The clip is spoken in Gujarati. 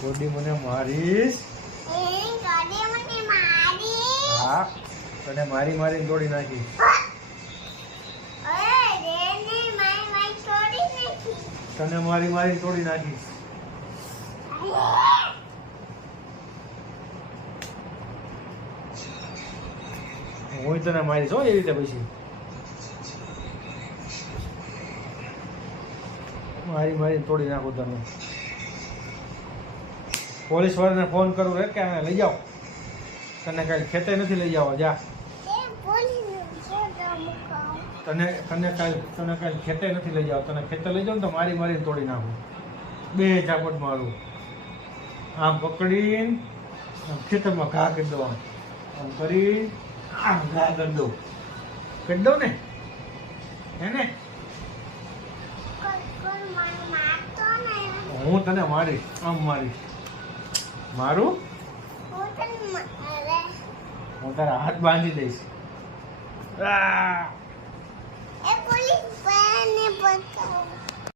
ગોડી મને મારીશ? હા, તને મારી મારીને તોડી નાખીશ. તને મારી મારીને તોડી નાખીશ. હું તને મારીશ હો, એ રીતે પછી મારી મારીને તોડી નાખું તને. પોલીસ વાળાને ફોન કરું રે કે આને લઈ જાઓ. તને કાંઈ ખેતે નથી લઈ જાવ. જા, તને કાંઈ ખેતે નથી લઈ જાવ. તને ખેતે લઈ જાવ ને તો મારી મારીને તોડી નાખું. 2 ઝાપટ મારું. આમ પકડીને ખેતરમાં ઘા કરી દઉં. આમ કરી આમ ઘા કરી દઉં. કરી દઉં ને એને હું તને મારીશ. આમ મારીશ. મારું હું તારા હાથ બાંધી દઈશ.